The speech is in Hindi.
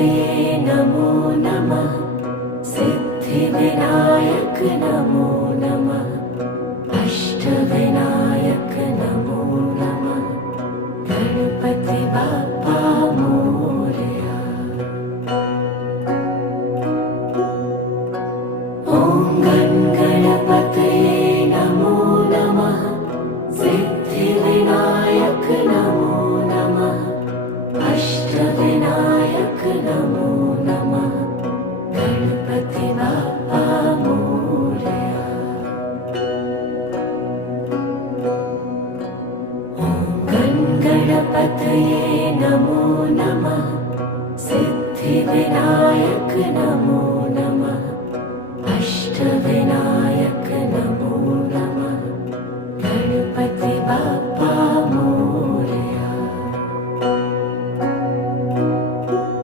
गणपतये नमो नमः। सिद्धिविनायक नमो नमः। अष्टविनायक नमो नमः। गणपति बाप्पा मोरया। ॐ गणपतये नमो नमः। सिद्धिविनायक नमो नमः। अष्टविनायक नमो नमः। गणपति बाप्पा मोरया। ॐ गणपतये नमो नमः। सिद्धिविनायक नमो नमः।